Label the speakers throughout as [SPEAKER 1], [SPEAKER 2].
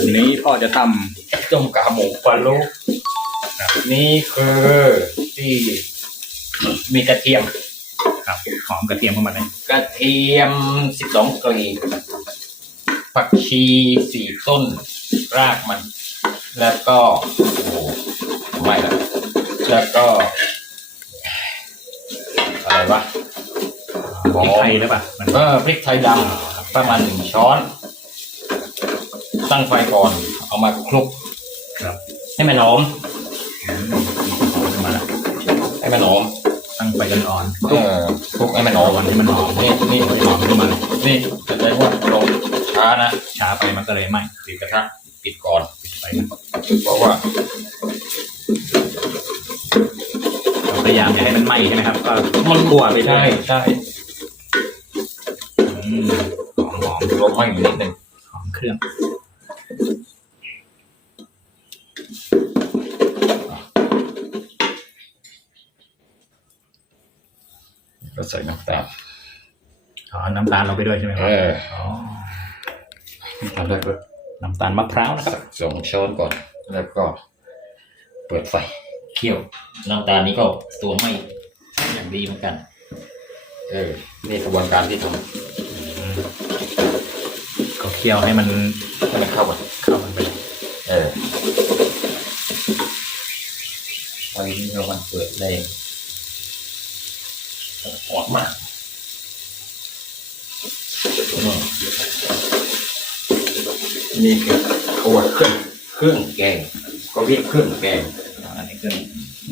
[SPEAKER 1] วันนี้พ่อจะท
[SPEAKER 2] ต้มกาหมูปลาลูกนี่คือที่มีกระเทียมำ
[SPEAKER 1] ครับหอมกระเทียมเข้ามาเลย
[SPEAKER 2] กระเทียมสิบสองกลีบผักชีสี่ต้น รากมัน แล้วก็โอ้โหไม่ละแล้วก็ อะไรวะ
[SPEAKER 1] พริกไทยหรือเปล่ามัน
[SPEAKER 2] เออพริกไทยดำประมาณหนึ่งช้อน ตั้งไฟก่อน เอามาคลุก
[SPEAKER 1] ครับ
[SPEAKER 2] ให้มันหอม
[SPEAKER 1] อืมหอมขึ้นมาแล้ว
[SPEAKER 2] ให้มันหอม
[SPEAKER 1] ตั้งไฟอ่อนๆ
[SPEAKER 2] เออคลุกให้มันหอม
[SPEAKER 1] วันให้มันหอม
[SPEAKER 2] นี่นี่
[SPEAKER 1] หอมขึ้นมาเลย
[SPEAKER 2] นี่จะได้ว่าลงช้านะ
[SPEAKER 1] ช้าไปมันก็เลยไหม้
[SPEAKER 2] ปิดกระทะปิดก่อน
[SPEAKER 1] ปิดไฟมัน
[SPEAKER 2] เพราะว่า
[SPEAKER 1] เราพยายามอย่าให้มันไหม้ใช่ไหมครับ ก็มันคั่วไปเรื่
[SPEAKER 2] ใช่
[SPEAKER 1] อย
[SPEAKER 2] ใช่
[SPEAKER 1] อืมหอมหอม
[SPEAKER 2] ลงไม่อยู่นิดนึง
[SPEAKER 1] หอมเครื่อง
[SPEAKER 2] ก็ใส่น้ำตาล
[SPEAKER 1] อ๋อน้ำตาลเราไปด้วยใช่ไหมค
[SPEAKER 2] เอ
[SPEAKER 1] รับ
[SPEAKER 2] อ
[SPEAKER 1] อ๋อ
[SPEAKER 2] ทำได้ก็
[SPEAKER 1] น้ำตาลมะพร้าวนะครับ
[SPEAKER 2] สักสองช้อนก่อน แล้วก็ เปิดไฟเคี่ยวน้ำตาลนี้ก็ตัวไม่อย่างดีเหมือนกัน เออ นี่กระบวนการที่ทำ
[SPEAKER 1] ก็เคี่ยวให้มัน
[SPEAKER 2] ให้มันเข้ากัน
[SPEAKER 1] เข้ากันไป
[SPEAKER 2] เออ ไฟนี้เรามันเปิดแรงหอมมากอืมนี่คือตัวเครื่องเครื่องแกงเขาเรียกเครื่องแกง
[SPEAKER 1] อันนี้เครื่อง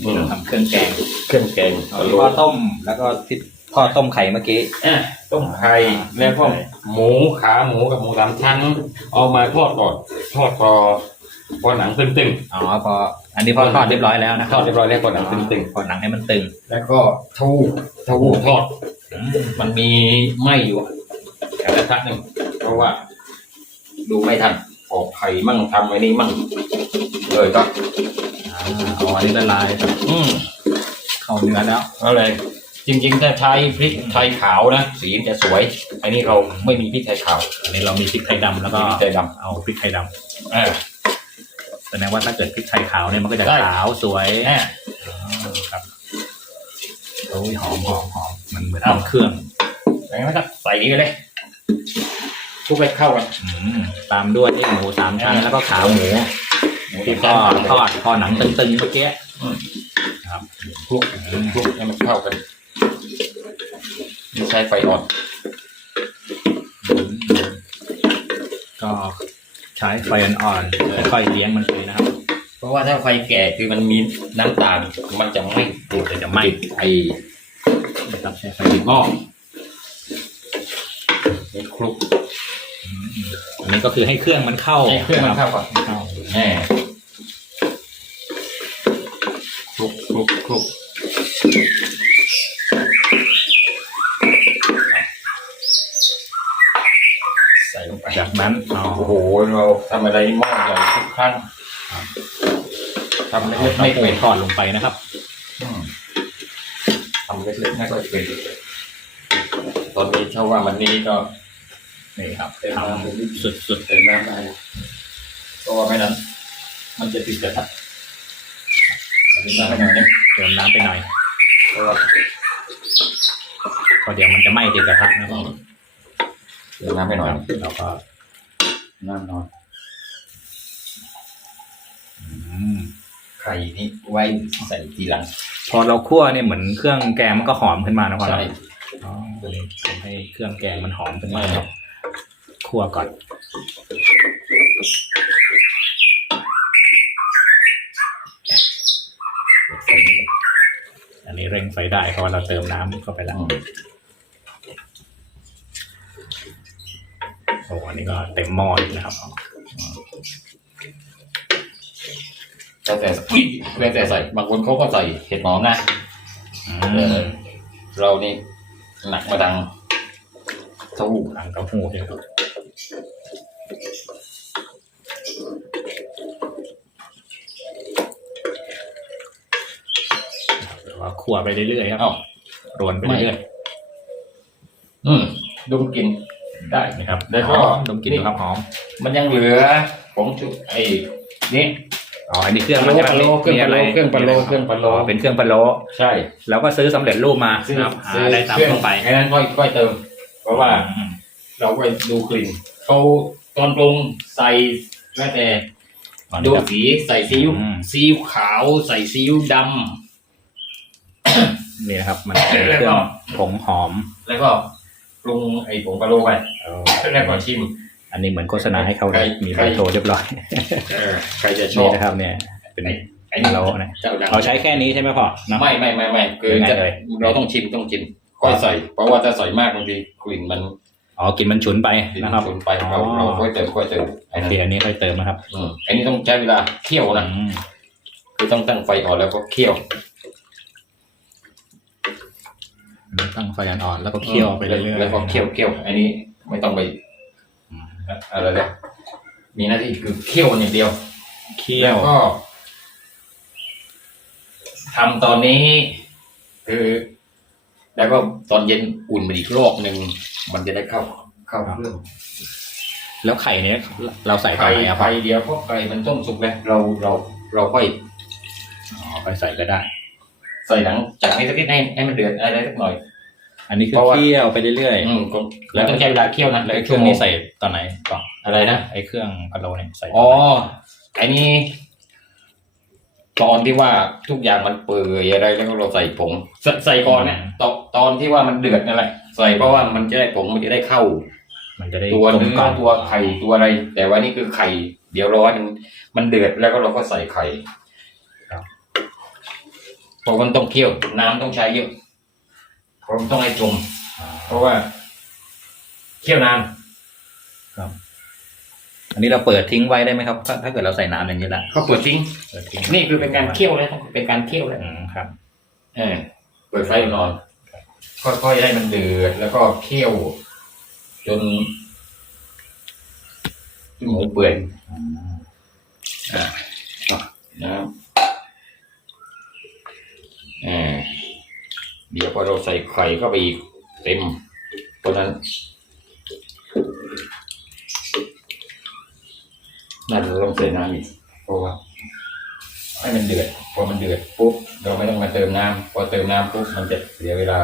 [SPEAKER 2] อืม
[SPEAKER 1] ทำเครื่องแกง
[SPEAKER 2] เครื่องแกง
[SPEAKER 1] เอาที่พ่อต้มแล้วก็ที่พ่อต้มไข่เมื่อกี้
[SPEAKER 2] อะต้มไข่แล้วก็หมูขาหมูกับหมูสามชั้นเอามาทอดก่อนทอดพอ พอหนังตึง
[SPEAKER 1] อ๋อพออันนี้พ่อทอดเรียบร้อยแล้วนะ
[SPEAKER 2] ๆ
[SPEAKER 1] ค
[SPEAKER 2] ท
[SPEAKER 1] รั
[SPEAKER 2] อบดเรียบร้อยแล้วพอหนังตึง
[SPEAKER 1] พอหนังให้มันตึง
[SPEAKER 2] ๆแล้วก็เทูเทูทอดมันมีไหมอยู่อะแต่ละทักหนึ่งเพราะว่า ดูไม่ทันออกไข่มั่งทำไอ้นี่มั่งเลยก็
[SPEAKER 1] อ่าอ๋ออันนี้ละลาย
[SPEAKER 2] อืม
[SPEAKER 1] เข้าเนื้อแล้ว
[SPEAKER 2] อะไรจริงๆถ้าใช้พริกไทยขาวนะสีมันจะสวย อันนี้เราไม่มีพริกไทยขาว
[SPEAKER 1] อันนี้เรามีพริกไทยดำแล้วก็
[SPEAKER 2] มีพริกไทยด
[SPEAKER 1] เอาพริกไทยดำ
[SPEAKER 2] อ่าำ
[SPEAKER 1] แส ดงว่าถ้าเกิดพริกไทยขาวเนี่ยมันก็จะ
[SPEAKER 2] ได้
[SPEAKER 1] ขาวสวย
[SPEAKER 2] อ่า
[SPEAKER 1] อ๋อครับโอ้ยหอมหอมหอมมันเหมือน
[SPEAKER 2] อ้าว
[SPEAKER 1] เครื่อง
[SPEAKER 2] อย่างนั้นก็ใส่นี้ไปเลยคลุกให้เข้ากัน
[SPEAKER 1] อืมตามด้วยนี่หมูสามชั้นแล้วก็ขาหมูที่พ่อทอดพอหนังตึงๆเมื่อกี้
[SPEAKER 2] อืม
[SPEAKER 1] ครับ
[SPEAKER 2] คลุกคลุกให้มันเข้ากันนี่ใช้ไฟอ่อน
[SPEAKER 1] อืมก็ ใช้ไฟอ่อนๆค่อยๆเลี้ยงมันไปนะครับ
[SPEAKER 2] เพราะว่าถ้าไฟแก่คือมันมีน้ำตาลมันจะไม่ติด
[SPEAKER 1] มันจะไหม้
[SPEAKER 2] ไอ
[SPEAKER 1] นะครับใช้ไฟ
[SPEAKER 2] หม้อนี่คลุก
[SPEAKER 1] อันนี้ก็คือให้เครื่องมันเข้า
[SPEAKER 2] ให้เครื่องมันเข้าก่อน
[SPEAKER 1] เข้า
[SPEAKER 2] แน่คลุกคลุกคลุกใส่ลงไป
[SPEAKER 1] จากนั้นเอา
[SPEAKER 2] โอ้โห เราทำอะไรหม้อใหญ่ทุกครั้งทำเล็กๆ
[SPEAKER 1] ไม่
[SPEAKER 2] ไม่
[SPEAKER 1] ไป
[SPEAKER 2] เป็น
[SPEAKER 1] ทอดลงไปนะครับ
[SPEAKER 2] อืมทำเล็กๆไม่ค่อยเป็นตอนนี้เท่าว่ามันนี้ก็
[SPEAKER 1] นี่ครับ
[SPEAKER 2] เต็ม
[SPEAKER 1] ท
[SPEAKER 2] น้ำำ
[SPEAKER 1] สุด
[SPEAKER 2] เติมน้ำได้เพราะว่าไม่นั้น มันจะติดกระทะเติมน้ำไปหน่อยนึง
[SPEAKER 1] ๆเติมน้ำไปหน่อย
[SPEAKER 2] เพราะว่า
[SPEAKER 1] เพราะเดี๋ยวมันจะไหม้ติดกระทะนะครับ
[SPEAKER 2] เติมน้ำไปหน่อย
[SPEAKER 1] เราก็
[SPEAKER 2] น้ำน้อย
[SPEAKER 1] อืม
[SPEAKER 2] ไข่นี่ไว้ใส่ทีหลัง
[SPEAKER 1] พอเราคั่วเนี่ยเหมือนเครื่องแกงมันก็หอมขึ้นมานะพอเรา
[SPEAKER 2] ใช่
[SPEAKER 1] อ๋อก็เลยทำให้เครื่องแกงมันหอมขึ้นมาครับคั่วก่อนอันนี้เร่งไฟได้เพราะว่าเราเติมน้ำเข้าไปแล้ว
[SPEAKER 2] อืม
[SPEAKER 1] โอ้อันนี้ก็เต็มหม้ออีกนะครับ
[SPEAKER 2] แล้วแต่อุ๊ยแล้วแต่ใส่บางคนเขาก็ใส่เห็ดหอมนะ
[SPEAKER 1] อื
[SPEAKER 2] เอ
[SPEAKER 1] ม
[SPEAKER 2] อเรานี่หนักมาดังเต้าหู้
[SPEAKER 1] หลังเต้าหู้ใช่ไหมครับแต่ว่าคั่วไปเรื่อยๆครับ
[SPEAKER 2] เอ้าร
[SPEAKER 1] วนไปเรื่อย
[SPEAKER 2] อืมดมกลินได้
[SPEAKER 1] ๆนะครับ
[SPEAKER 2] แล้วก็
[SPEAKER 1] หอมดมกลิ่นดูครับหอม
[SPEAKER 2] มันยังเหลือผงชุไอ้นี่
[SPEAKER 1] อ๋ออันนี้เครื่องมันใช่ไหม
[SPEAKER 2] พะโล้เครื่อง
[SPEAKER 1] มี
[SPEAKER 2] พะโล้เครื่องพะโล้เครื่องพะโล้
[SPEAKER 1] เป็นเครื่องพะโล้
[SPEAKER 2] ใช่
[SPEAKER 1] แล้วก็ซื้อสำเร็จรูปมานะครับหาได้ตามทั่วไป
[SPEAKER 2] แค่นั้นค่อยค่อยเติม เพราะว่า
[SPEAKER 1] อืม
[SPEAKER 2] เราไปดูกลิ่นเขาตอนปรุงใส่แล้วแต่
[SPEAKER 1] อ๋อ
[SPEAKER 2] ดู
[SPEAKER 1] นี่ครับ
[SPEAKER 2] สีใส่ซีอิ๊ว
[SPEAKER 1] อืม
[SPEAKER 2] ซีอิ๊วขาว ใส่ซีอิ๊วด
[SPEAKER 1] นี่นะครับ มันเป็นเครื่องผงหอมำ
[SPEAKER 2] แล้วก็ปรุงไอ้ผงปลาโลไป แล้วก็ชิม
[SPEAKER 1] อันนี้เหมือนโฆษณาให้เขา
[SPEAKER 2] ใคร
[SPEAKER 1] มี
[SPEAKER 2] ใคร
[SPEAKER 1] เบอร์โทรเรียบร้อย
[SPEAKER 2] เออใครจะชอ
[SPEAKER 1] นี่
[SPEAKER 2] บ
[SPEAKER 1] นะครับ เนี่ย เป็น
[SPEAKER 2] ไอ้นี่
[SPEAKER 1] เราเนี่ย
[SPEAKER 2] เจ้าดัง
[SPEAKER 1] เราใช้แค่นี้ใช่ไหมพ่อเนอะ
[SPEAKER 2] ไม่ไม่ไม่ไม่คือ
[SPEAKER 1] ยังไง
[SPEAKER 2] จะ
[SPEAKER 1] เลย
[SPEAKER 2] เราต้องชิมต้องชิมค่อยใส่ เพราะว่าถ้าใส่มากบางทีกลิ่นมัน
[SPEAKER 1] อ๋อกลินมันฉุนไป
[SPEAKER 2] กลิ่น
[SPEAKER 1] นะครับ
[SPEAKER 2] ฉุนไปเรา
[SPEAKER 1] อ๋อ
[SPEAKER 2] เราค่อยเติมค่อยเติมไอ้
[SPEAKER 1] โอ
[SPEAKER 2] นั่น
[SPEAKER 1] เคอันนี้ค่อยเติมนะครับ
[SPEAKER 2] อืมไอ้นี่ต้องใช้เวลาเคี่ยวนะ
[SPEAKER 1] อืม
[SPEAKER 2] คือต้องตั้งไฟอ่อนแล้วก็เคี่ยว
[SPEAKER 1] ตั้งไฟอ่อนๆแล้วก็เคี่ยวไปเรื่อยๆ
[SPEAKER 2] แล้วก็เคี่ยวเคี่ยวอันนี้ไม่ต้องไป
[SPEAKER 1] อืม
[SPEAKER 2] อะไรเลยมีหน้าที่คือเคี่ยวอย่างเดียว
[SPEAKER 1] เคี่ย
[SPEAKER 2] แล้ววก็ทำตอนนี้ คือ แล้วก็ตอนเย็นอุ่นมันอีกรอบหนึ่งมันจะได้เข้า เข้าเครื่อง
[SPEAKER 1] แล้วไข่เนี้ยเราใส่ตอน
[SPEAKER 2] ไข่
[SPEAKER 1] ไหนครับ
[SPEAKER 2] ไข่เดียวเพราะไก่มันต้มสุกแล้วเราเราเราค่อย
[SPEAKER 1] อ๋อค่อยใส่ก็ได้
[SPEAKER 2] ใส่หลังจากนี้สักนิดให้ให้มันเดือดอะไรสักหน่อย
[SPEAKER 1] อันนี้คือ
[SPEAKER 2] เพราะว่า
[SPEAKER 1] เคี่ยวไปเรื่อย
[SPEAKER 2] อืมก็แล้วต้องใช้เวลาเคี่ยวนะ
[SPEAKER 1] ๆ แล้วไอ้เครื่องนี้ใส่ตอนไหนก่อน
[SPEAKER 2] อะไรนะ
[SPEAKER 1] ไอ้เครื่องพะโล้เนี่ยใส่ตน
[SPEAKER 2] อ๋อ
[SPEAKER 1] ไหน
[SPEAKER 2] ไอ้นี่ตอนที่ว่าทุกอย่างมันเปื่อยอะไรแล้วก็เราใส่ผงใส่ใส่ก่อนเนี่ยตอนตอนที่ว่ามันเดือดนั่นแหละใส่เพราะว่ามันจะได้ผงมันจะได้เข้า
[SPEAKER 1] มันจะได้
[SPEAKER 2] ตัว
[SPEAKER 1] กลม
[SPEAKER 2] เนื้
[SPEAKER 1] กล่
[SPEAKER 2] อ
[SPEAKER 1] อม
[SPEAKER 2] ตัวไข่ตัวอะไร แต่ว่านี่คือไข่ เดี๋ยวร้อนมันมันเดือดแล้วก็เราก็ใส่ไข่เพราะมันต้องเคี่ยวน้ำต้องใช้เยอะ เพราะมันต้องให้จม
[SPEAKER 1] อ่า
[SPEAKER 2] เพราะว่าเคี่ยวนาน
[SPEAKER 1] อันนี้เราเปิดทิ้งไว้ได้ไหมครับ ถ้าถ้าเกิดเราใส่น้ำอย่างนี้ละ
[SPEAKER 2] ก็เปิดทิ้ง
[SPEAKER 1] เปิดทิ้ง
[SPEAKER 2] นี่คือเป็นการเคี่ยวแล้วต้องเป็นการเคี่ยวแล้ว
[SPEAKER 1] อืมครับ
[SPEAKER 2] เออเปิดไฟนอนค่อยๆให้มันเดือดแล้วก็เคี่ยว จนจนหมูเปื่อย
[SPEAKER 1] อืม
[SPEAKER 2] นะครับอ่า เดี๋ยวพอเราใส่ไข่เข้าไปอีกเต็มเพราะนั้นน่าจะต้องใส่น้ำอีกเพราะว่าให้มันเดือดพอมันเดือดปุ๊บเราไม่ต้องมาเติมน้ำพอเติมน้ำปุ๊บมันจะเสียเวลา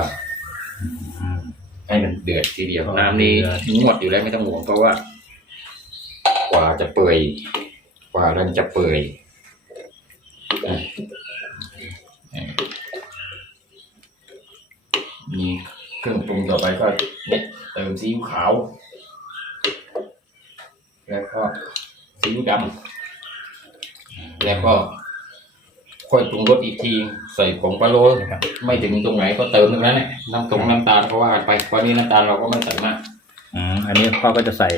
[SPEAKER 1] อืม
[SPEAKER 2] ให้มันเดือดทีเดียว
[SPEAKER 1] อ๋อ
[SPEAKER 2] น้ำนี้
[SPEAKER 1] เดือด
[SPEAKER 2] งวดอยู่แล้วไม่ต้องห่วงเพราะว่า กว่าจะเปื่อยกว่าแล้วมันจะเปื่อยอะอะ มีเครื่องปรุงต่อไปก็เนี่ยเติมซีอิ๊วขาว แล้วก็ซีอิ๊วดำแล้วก็ค่อยปรุงรสอีกที ใส่ผงปลาโรย
[SPEAKER 1] นะครับ
[SPEAKER 2] ไม่ถึงตรงไหนก็เติมตรงนั้นแหละน้ำตรงน้ำตาลก็ว่ากันไปวันนี้น้ำตาลเราก็ไม่ใส่มาก
[SPEAKER 1] อืมอันนี้พ่อก็จะใส่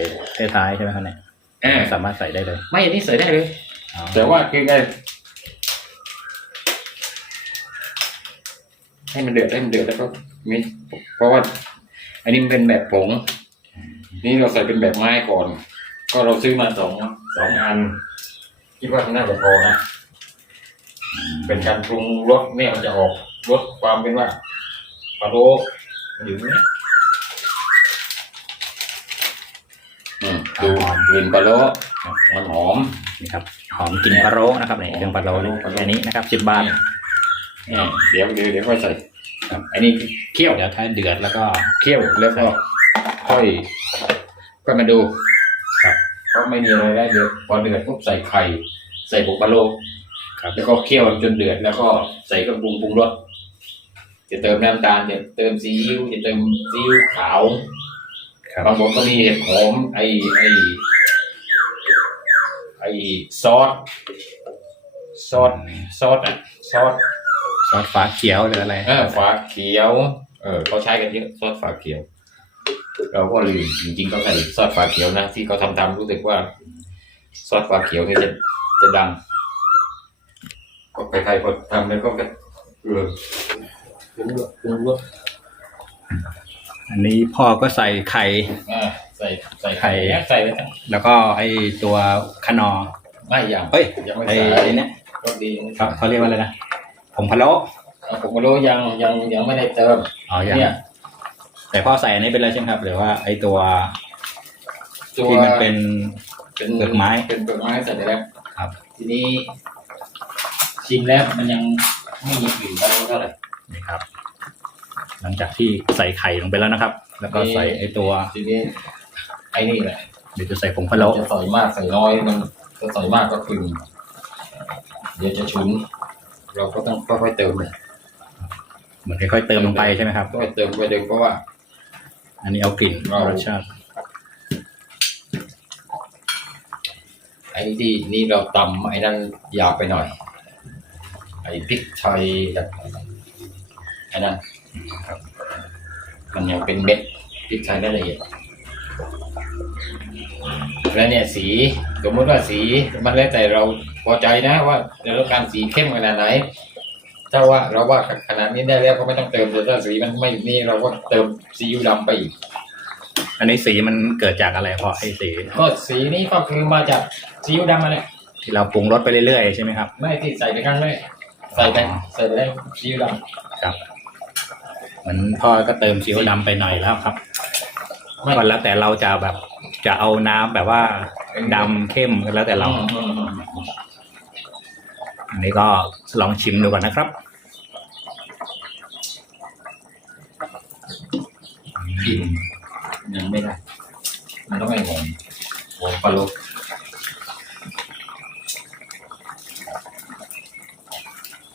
[SPEAKER 1] ท้ายๆใช่ไหมครับเนี่ย
[SPEAKER 2] เออ
[SPEAKER 1] สามารถใส่ได้เลย
[SPEAKER 2] ไม่อันนี้ใส่ได้เลย
[SPEAKER 1] อ๋อ
[SPEAKER 2] แต่ว่าคือไง ให้มันเดือดให้มันเดือดแล้วก็มีเพราะว่า อันนี้มันเป็นแบบผง นี่เราใส่เป็นแบบไม้ก่อน ก็เราซื้อมาสองสองอันคิดว่าน่าจะพอนะเป็นการปรุงรสเนี่ยมันจะออกรสความเป็นว่าปลาโลมันอยู่ตรงนี้อืมดูกลิ่นปลาโลมันหอม
[SPEAKER 1] นี่ครับหอมกลินพะโล้นะครับเนี่ยเครื่องพะโล้เนี่ย
[SPEAKER 2] พะโล้
[SPEAKER 1] อันนี้นะครับสิบบาท
[SPEAKER 2] เนี่ยเดี๋ยวเดี๋ยวเดี๋ยวค่อยใส่ครับอันนี้เคี่ยว
[SPEAKER 1] เดี๋ยวถ้าเดือดแล้วก็
[SPEAKER 2] เคี่ยวแล้วก็ค่อยก็มาดู
[SPEAKER 1] ครับ
[SPEAKER 2] เพราะไม่มีอะไรแล้วเดี๋ยวพอเดือดปุ๊บใส่ไข่ ใส่ผงปลาโล
[SPEAKER 1] ครับ
[SPEAKER 2] แล้วก็เคี่ยวจนเดือดแล้วก็ใส่เครื่องปรุงปรุงรสจะเติมน้ำตาลจะเติมซีอิ๊วจะเติมซีอิ๊วขาว
[SPEAKER 1] ครับ
[SPEAKER 2] บางคนก็มีเห็ดหอมไอไอไอซอสซอสซอสอะซอส
[SPEAKER 1] ซอสฟ้าเขียวหรืออะไร
[SPEAKER 2] เออฝาเขียว เออเขาใช้กันเยอะซอสฝาเขียว เราก็ลืมจริงๆเขาใส่ซอสฝาเขียวนะที่เขาทำทำรู้สึกว่า ซอสฝาเขียวนี่จะจะดัง ก็ใครๆพอทำแล้วก็เออปรุงรสปรุงรส
[SPEAKER 1] อันนี้พ่อก็ใส่ไข่
[SPEAKER 2] อ่าใส่ใส่
[SPEAKER 1] ไข่
[SPEAKER 2] ไข่ใส่ไปทั้ง
[SPEAKER 1] แล้วก็ไอตัวขนอ
[SPEAKER 2] ไม่อย่าง
[SPEAKER 1] เฮ้ย
[SPEAKER 2] ยังไม่
[SPEAKER 1] ไอ
[SPEAKER 2] ใส่
[SPEAKER 1] ไอเนี้ย
[SPEAKER 2] ก็ดี
[SPEAKER 1] เขาเขาเรียกว่าอะไรนะ ผงพะโล้
[SPEAKER 2] เอาผมไม่รู้ยังยังยังไม่ได้เติม
[SPEAKER 1] อ๋อยัง
[SPEAKER 2] เนี่ย
[SPEAKER 1] แต่พ่อใส่อันนี้เป็นอะไรใช่ไหมครับหรือว่าไอตัว
[SPEAKER 2] ตัว
[SPEAKER 1] ที่มันเป็น
[SPEAKER 2] เป็น
[SPEAKER 1] เปลือกไม้
[SPEAKER 2] เป็นเปลือกไม้เสร็จแล้ว
[SPEAKER 1] ครับ
[SPEAKER 2] ทีนี้ชิมแล้วมันยังไม่มีกลิ่นอะไรเท่าไหร่
[SPEAKER 1] นี่ครับ หลังจากที่ใส่ไข่ลงไปแล้วนะครับ แล้วก็ใส่ไอตัว
[SPEAKER 2] ทีนี้ไอ้นี่แหละ
[SPEAKER 1] เดี๋ยวจะใส่ผงพะโล้
[SPEAKER 2] จะใส่มากใส่น้อยมันจะใส่มากก็คือเดี๋ยวจะฉุน เราก็ต้องค่อยๆเติมเลย
[SPEAKER 1] เหมือนค่อยๆเติมลงไปใช่ไหมครับ
[SPEAKER 2] ค่อยๆเติมไปเดิมเพราะว่า
[SPEAKER 1] อันนี้เอากลิ่น
[SPEAKER 2] เรา
[SPEAKER 1] รสชาติ
[SPEAKER 2] ไอ้ที่นี่เราตำไอ้นั้นยาวไปหน่อย ไอ้พริกไทยแบบไอ้นั้นครับ มันยังเป็นเม็ดพริกไทยได้ละเอียด แล้วเนี่ยสีสมมติว่าสีมันแล้วแต่เราพอใจนะว่าเราต้องการสีเข้มขนาดไหน ถ้าว่าเราว่าขนาดนี้ได้แล้วก็ไม่ต้องเติมแต่ถ้าสีมันไม่นี่เราก็เติมซีอิ๊วดำไปอีก
[SPEAKER 1] อันนี้สีมันเกิดจากอะไรเพราะไอ้สี
[SPEAKER 2] ก็สีนี้ก็คือมาจากซีอิ๊วดำมาแหละ
[SPEAKER 1] ที่เราปรุงรสไปเรื่อยๆใช่ไหมครับ
[SPEAKER 2] ไม่ที่ใส่ไปครั้งแรกใส่ไป
[SPEAKER 1] อ๋อ
[SPEAKER 2] ใส่ไปได้ซีอิ๊วด
[SPEAKER 1] ครับเหมือนพ่อก็เติมซีอิ๊วดำไปหน่อยแล้วครับำ
[SPEAKER 2] ไม่
[SPEAKER 1] ก็แล้วแต่เราจะแบบ จะเอาน้ำแบบว่าดำเข้มก็แล้วแต่เรา
[SPEAKER 2] อืมอืมอืม
[SPEAKER 1] อันนี้ก็ลองชิมดูก่อนนะครับ
[SPEAKER 2] กลิ่นยังไม่ได้ มันต้องไม่หอมหอมปลาโล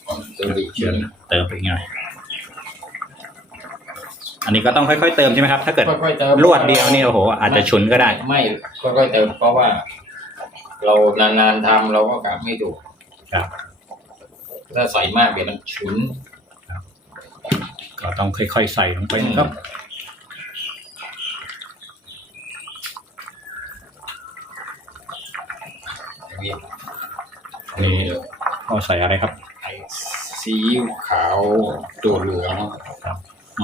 [SPEAKER 2] หอมตัวดิเชียน
[SPEAKER 1] เติมไปอีกหน่อย อันนี้ก็ต้องค่อยๆเติมใช่ไหมครับ ถ้าเกิด
[SPEAKER 2] ค่อยๆเติม
[SPEAKER 1] รวดเดียวนี่โอ้โหอาจจะฉุนก็ได้
[SPEAKER 2] ไม่ค่อยๆเติมเพราะว่า เรานานๆทำเราก็กะไม่ถูก
[SPEAKER 1] ครับ
[SPEAKER 2] ถ้าใส่มากเดี๋ยวมันฉุน
[SPEAKER 1] ก็ต้องค่อยๆใส่ลงไปนะครับ
[SPEAKER 2] อย่างนี้
[SPEAKER 1] นี่ก็ใส่อะไรครับ
[SPEAKER 2] ไอ้ซีอิ๊วขาวตัวเหลือง
[SPEAKER 1] ครับ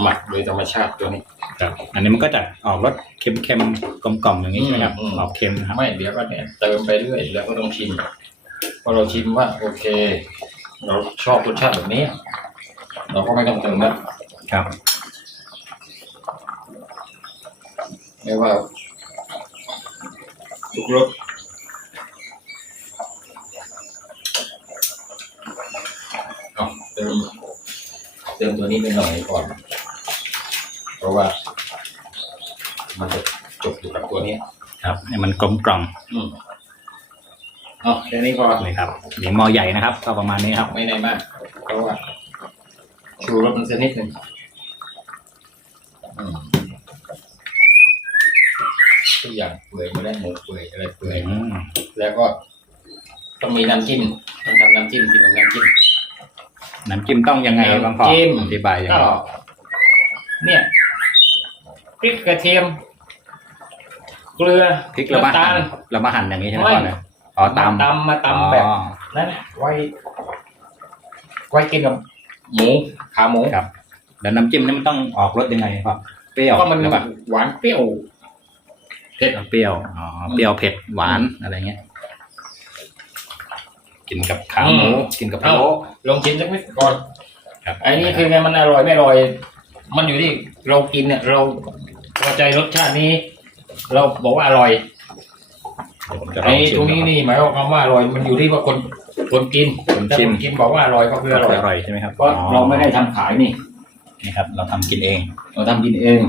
[SPEAKER 2] หมักโดยธรรมชาติตัวนี้
[SPEAKER 1] ครับ อันนี้มันก็จะออกรสเค็มๆกลมๆอย่างนี้ใช่ไหมครับ
[SPEAKER 2] อืม
[SPEAKER 1] ออกเค็มนะครับ
[SPEAKER 2] ไม่เดี๋ยวก็เนี่ยเติมไปเรื่อยแล้วก็ต้องชิมพอเราชิมว่าโอเค เราชอบรสชาติแบบนี้ เราก็ไม่ต้องเติมแล้ว
[SPEAKER 1] ครับ
[SPEAKER 2] ไม่ว่าทุกรสเอาเติมเติมตัวนี้ไปหน่อยก่อน เพราะว่า มันจะจบอยู่กับตัวนี้
[SPEAKER 1] ครับให้มันกลมกล่อม
[SPEAKER 2] อืมอ๋อแค่นี้พอ
[SPEAKER 1] เลยครับนี่หม้อใหญ่นะครับ ก็ประมาณนี้ครับ
[SPEAKER 2] ไม่ในมาก เพราะว่าชูรสมันสักนิดหนึ่งอืมทุกอย่างเปื่อยหมาแล้วหมูเปื่อยอะไรเปื่อย
[SPEAKER 1] อืม
[SPEAKER 2] แล้วก็ต้องมีน้ำจิ้มต้องทำน้ำจิ้มกินกับน้ำจิ้ม
[SPEAKER 1] น้ำจิ้มต้องยังไงบ้างพ่อ
[SPEAKER 2] น้ำจิ้ม
[SPEAKER 1] อธิบายยัง
[SPEAKER 2] ก็
[SPEAKER 1] ไง
[SPEAKER 2] เนี่ยพ ริกกระเทียม เกลือ
[SPEAKER 1] พริกเรามา
[SPEAKER 2] น้ำตา
[SPEAKER 1] หั่น
[SPEAKER 2] ล
[SPEAKER 1] เรามาหั่นอย่างนี้ใช่ไหม
[SPEAKER 2] ไม่
[SPEAKER 1] พ่อเนี่ยอ๋อตำ
[SPEAKER 2] มาตำมาตำแบบ
[SPEAKER 1] อ๋อ
[SPEAKER 2] นั้นไว้ไว้กินกับหมูขาหมู
[SPEAKER 1] ครับ แล้วน้ำจิ้มนี่มันต้องออกรสยังไงครับเปรี้ยว
[SPEAKER 2] ก็มัน
[SPEAKER 1] หรือเปล่า
[SPEAKER 2] หวานเปรี้ยวเผ็ด
[SPEAKER 1] เปรี้ยวอ๋อเปรี้ยวเผ็ดหวานอะไรเงี้ย กินกับขาหมู
[SPEAKER 2] อืม
[SPEAKER 1] กินกับพะโล้
[SPEAKER 2] ลองชิมสักนิดก่อน
[SPEAKER 1] ครับ
[SPEAKER 2] ไอ้นี่คือไงมันอร่อยไม่อร่อย มันอยู่ที่เรากินเนี่ย เรา พอใจรสชาตินี้ เราบอกว่าอร่อย
[SPEAKER 1] เดี๋ยวผมจะล
[SPEAKER 2] ไอ้
[SPEAKER 1] องชิ
[SPEAKER 2] ต
[SPEAKER 1] ม
[SPEAKER 2] รงนี้
[SPEAKER 1] ดู
[SPEAKER 2] นี่หมายความว่าอร่อยมันอยู่ที่ว่าคนคนกิน
[SPEAKER 1] คน
[SPEAKER 2] ถ้า
[SPEAKER 1] ชิม
[SPEAKER 2] คนกินบอกว่าอร่อยก็คือ
[SPEAKER 1] ก็
[SPEAKER 2] อร่อย
[SPEAKER 1] อร่อยใช่ไหมครับ
[SPEAKER 2] เพราะเราไม่ได้ทำขายนี่
[SPEAKER 1] นี่ครับ เราทำกินเอง
[SPEAKER 2] เราทำกินเอง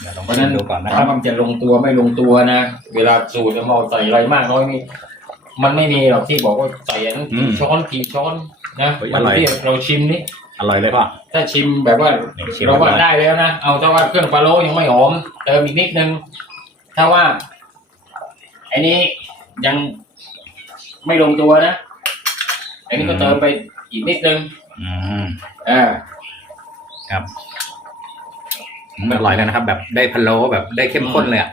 [SPEAKER 1] เดี๋ยวลอง
[SPEAKER 2] เพราะ
[SPEAKER 1] ชิ
[SPEAKER 2] ฉะ
[SPEAKER 1] ม
[SPEAKER 2] นั้น
[SPEAKER 1] ดูก่อนนะค
[SPEAKER 2] ถ้า
[SPEAKER 1] รับ
[SPEAKER 2] มันจะลงตัวไม่ลงตัวนะเวลาสูตรเราใส่อะไรมากน้อยนี่มันไม่มีหรอกที่บอกว่าใส่อันนั้นกี่ช้อนกี่ช้อนนะมันอยู่ที่เราชิมนี่
[SPEAKER 1] อร่อยเลยพ่อ
[SPEAKER 2] ถ้าชิมแบบว่า
[SPEAKER 1] นี่ชิม
[SPEAKER 2] เราว่า
[SPEAKER 1] แล้ว
[SPEAKER 2] ได้แล้วนะ เอาถ้าว่าเครื่องปลาโลยังไม่หอม เติมอีกนิดนึง ถ้าว่าไอ้นี้ยังไม่ลงตัวนะไอ้นี้ก็เติมไปอีกนิดนึง
[SPEAKER 1] อืม
[SPEAKER 2] อ่า
[SPEAKER 1] ครับอืมอร่อยแล้วนะครับ แบบได้พะโล้แบบได้เข้มข้นเลยอะ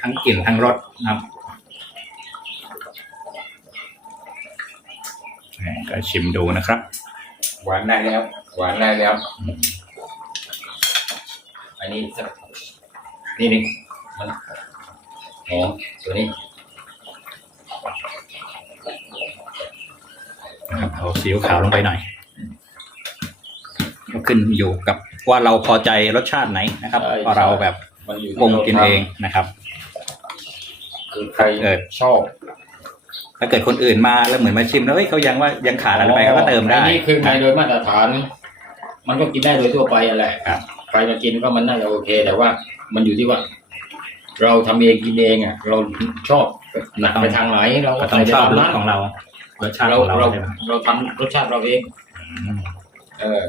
[SPEAKER 1] ทั้งกลิ่นทั้งรสนะครับนี่ก็ชิมดูนะครับ
[SPEAKER 2] หวานได้แล้ว หวานได้แล้ว
[SPEAKER 1] อืม
[SPEAKER 2] อันนี้สักนี่นี่มันหอมตัวนี้
[SPEAKER 1] นะครับเอาซีอิ๊วขาวลงไปหน่อยก็ขึ้นอยู่กับว่าเราพอใจรสชาติไหนนะครับ
[SPEAKER 2] ใช่
[SPEAKER 1] ว่าเราแบบ
[SPEAKER 2] มันอยู่
[SPEAKER 1] ปรุงกินเองนะครับ
[SPEAKER 2] รใคร
[SPEAKER 1] เออ
[SPEAKER 2] ชอบ
[SPEAKER 1] ถ้าเกิดคนอื่นมาแล้วเหมือนมาชิมแล้วเฮ้ยเขายังว่ายังขาดอะไรไปเขาก็เติมได้
[SPEAKER 2] อันนี้คือในโดยมาตรฐาน มันก็กินได้โดยทั่วไปอะแหละ
[SPEAKER 1] ครับ
[SPEAKER 2] ใครมากินก็มันน่าจะโอเค แต่ว่ามันอยู่ที่ว่า เราทำเองกินเองอะ เราชอบหนักไปทางไหนเรา
[SPEAKER 1] ก็
[SPEAKER 2] ก็
[SPEAKER 1] ต้อง
[SPEAKER 2] ใส่ไป
[SPEAKER 1] ชอบ
[SPEAKER 2] ตาม
[SPEAKER 1] รส
[SPEAKER 2] นั้น
[SPEAKER 1] ของเรารสชาติ
[SPEAKER 2] เรา
[SPEAKER 1] ของเรา
[SPEAKER 2] เรา
[SPEAKER 1] ใช่ไหม
[SPEAKER 2] เราทำรสชาติเราเอง
[SPEAKER 1] อืม
[SPEAKER 2] เออ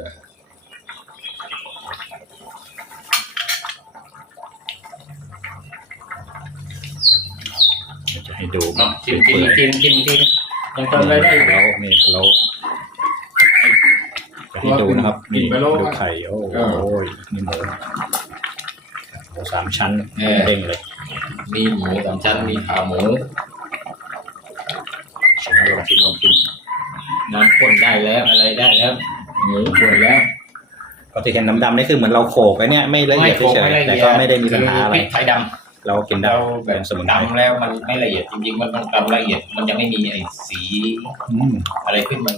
[SPEAKER 1] เดี๋ยวจะ ให้ดู
[SPEAKER 2] เอาชิมชิมชิมชิมชิมยังเติมอะไรได้อีกไหม
[SPEAKER 1] เรานี่เราจะให้ดูนะครับ
[SPEAKER 2] กิ
[SPEAKER 1] นี่
[SPEAKER 2] นไปแล้ว
[SPEAKER 1] ดูไข่โอ้
[SPEAKER 2] เออ
[SPEAKER 1] โหนี่หมูหมูสามชั้น
[SPEAKER 2] เออ
[SPEAKER 1] เด้งเลย
[SPEAKER 2] มีหมูสามชั้นมีขาหมู
[SPEAKER 1] ชิมลองชิมลองชิม
[SPEAKER 2] น้ำข้นได้แล้วอะไรได้แล้ว หมูสวยแล้ว
[SPEAKER 1] ก็ที่เห็นดำๆนี่คือเหมือนเราโขกไว้เนี่ยไม่ละเอียด
[SPEAKER 2] โค
[SPEAKER 1] เฉย
[SPEAKER 2] ละ
[SPEAKER 1] ๆ
[SPEAKER 2] เอี
[SPEAKER 1] แต่
[SPEAKER 2] ยด
[SPEAKER 1] ก็ไม่ได้มีปัญหาอะไร
[SPEAKER 2] คืพริกไทยดำ
[SPEAKER 1] เรากินได้
[SPEAKER 2] เราแบ
[SPEAKER 1] เป็
[SPEAKER 2] บ
[SPEAKER 1] นสมุนไพร
[SPEAKER 2] ดำแล้วมันไม่ละเอียดจริงๆ มันต้องดำละเอียด มันจะไม่มีไอ้สี
[SPEAKER 1] อืม
[SPEAKER 2] อะไรขึ้นมา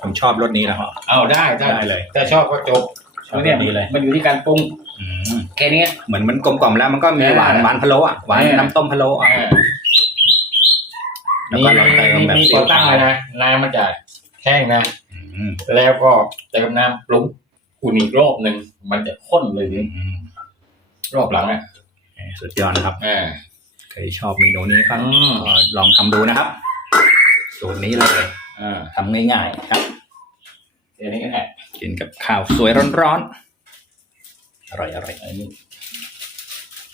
[SPEAKER 1] ผมชอบรสนี้นะครับ
[SPEAKER 2] เอาได้ได้
[SPEAKER 1] ได้เลย
[SPEAKER 2] ถ้าชอบก็จบ
[SPEAKER 1] ชอบร
[SPEAKER 2] เนี่ย
[SPEAKER 1] สนี้เลย
[SPEAKER 2] มันอยู่ที่การปรุง
[SPEAKER 1] อืม
[SPEAKER 2] แค่เนี้ย
[SPEAKER 1] เหมือนมันกลมกล่อมแล้วมันก็มี
[SPEAKER 2] เออ
[SPEAKER 1] หวานหวานพะโล้อะหวาน
[SPEAKER 2] เออ
[SPEAKER 1] น้ำต้มพะโล้อะ
[SPEAKER 2] อ่า
[SPEAKER 1] แล้วก็เราเติมแบบ
[SPEAKER 2] มี
[SPEAKER 1] ซี
[SPEAKER 2] ตั
[SPEAKER 1] อิ๊
[SPEAKER 2] ว
[SPEAKER 1] ว
[SPEAKER 2] ตั้งเลยนะน้ำมันจะแห้งนะ
[SPEAKER 1] อืม
[SPEAKER 2] แล้วก็เติมน้ำปรุงอุ่นอีกรอบหนึ่งมันจะข้นเลยที
[SPEAKER 1] อืม
[SPEAKER 2] รอบหลังอะ
[SPEAKER 1] สุดยอดนะครับ
[SPEAKER 2] อ่า
[SPEAKER 1] ใครชอบเมนูนี้ครับ
[SPEAKER 2] อืม
[SPEAKER 1] ก็ลองทำดูนะครับ สูตรนี้เลย
[SPEAKER 2] อ่า
[SPEAKER 1] ทำง่ายๆครับ
[SPEAKER 2] เดี๋ยวนี้ก็แหละ
[SPEAKER 1] กินกับข้าวสวยร้อนๆอร่อยๆ
[SPEAKER 2] อันนี้